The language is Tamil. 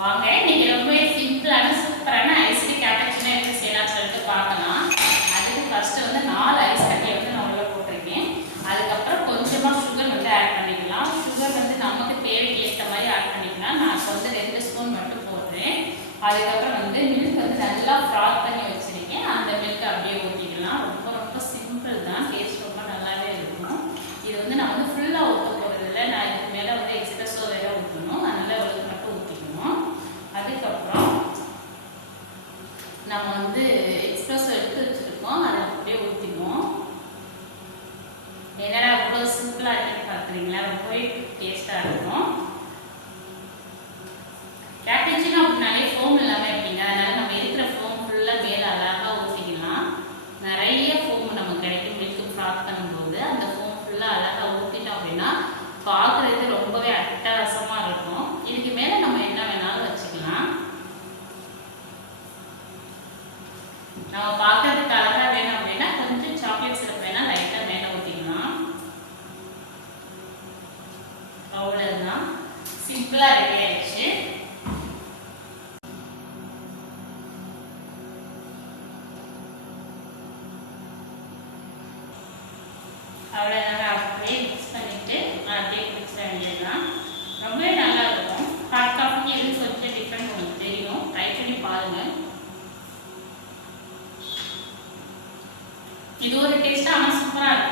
வாங்க இன்னைக்கு ரொம்ப சிம்பிளான சூப்பரான ஐஸ் டீ கேப்பச்சினோ எப்படி செய்யலாம்னு சொல்லிட்டு பார்க்கலாம். அதுக்கு ஃபர்ஸ்ட் வந்து 4 ஐஸ் கட்டியை வந்து நான் உள்ள போட்டிருக்கேன். அதுக்கப்புறம் கொஞ்சமாக சுகர் வந்து ஆட் பண்ணிக்கலாம். சுகர் வந்து நமக்கு தேவைக்கு ஏற்ற மாதிரி ஆட் பண்ணிக்கலாம். நான் இப்போ வந்து 2 ஸ்பூன் மட்டும் போடுறேன். அதுக்கப்புறம் வந்து மில்க் வந்து நல்லா ஃப்ராத் பண்ணி வச்சிருக்கேன். அந்த மில்க் அப்படியே ஊற்றிக்கலாம். ரொம்ப ரொம்ப சிம்பிள் தான், டேஸ்ட் ரொம்ப நல்லாவே இருக்கும். இது வந்து நான் வந்து ஃபுல்லாக ஊற்ற போகிறது இல்லை. நான் இதுக்கு மேலே வந்து எக்ஸ்பிரஸோ வேற ஊற்றணும். அதனால ஒரு மட்டும் ஊற்றிக்கணும். அதுக்கப்புறம் நம்ம வந்து எக்ஸ்பிரஸோ எடுத்து வச்சுருக்கோம், அதை அப்படியே ஊற்றிக்குவோம். என்னடா அவ்வளோ சிம்பிளாக இருக்குன்னு பார்க்குறீங்களா? ரொம்பவே டேஸ்ட்டாக இருக்கும். கேப்பச்சினோ அப்படின்னாலே ஃபோம் இல்லாமல் எப்படிங்க, அதனால நம்ம இருக்கிற ஃபோம் ஃபுல்லாக மேலே அழகாக ஊற்றிக்கலாம். நிறைய ஃபோம் நமக்கு கிடைக்கும் மில்க்கு ஃப்ராத் பண்ணும்போது. அந்த ஃபோம் ஃபுல்லாக அழகாக ஊற்றிட்டோம் அப்படின்னா பார்க்குறது ரொம்பவே அட்டகாசமாக இருக்கும். இதுக்கு மேலே நம்ம என்ன வேணாலும் வச்சுக்கலாம். நம்ம பார்க்கறதுக்கு அழகாக வேணும் அப்படின்னா கொஞ்சம் சாக்லேட் சிரப் வேணால் லைட்டாக மேலே ஊற்றிக்கலாம். அவ்வளோதான், சிம்பிளாக ரெடி ஆயிடுச்சு. அவ்வளோதாங்க, அப்படியே மிக்ஸ் பண்ணிவிட்டு அப்படியே குடிச்சிட வேண்டியதுதான். ரொம்பவே நல்லா இருக்கும். ஹாட் காஃபிக்கு இது கொஞ்சம் டிஃப்ரெண்ட் உங்களுக்கு தெரியும். ட்ரை பண்ணி பாருங்கள். இது ஒரு டேஸ்ட்டாக ஆனால் சூப்பராக இருக்கும்.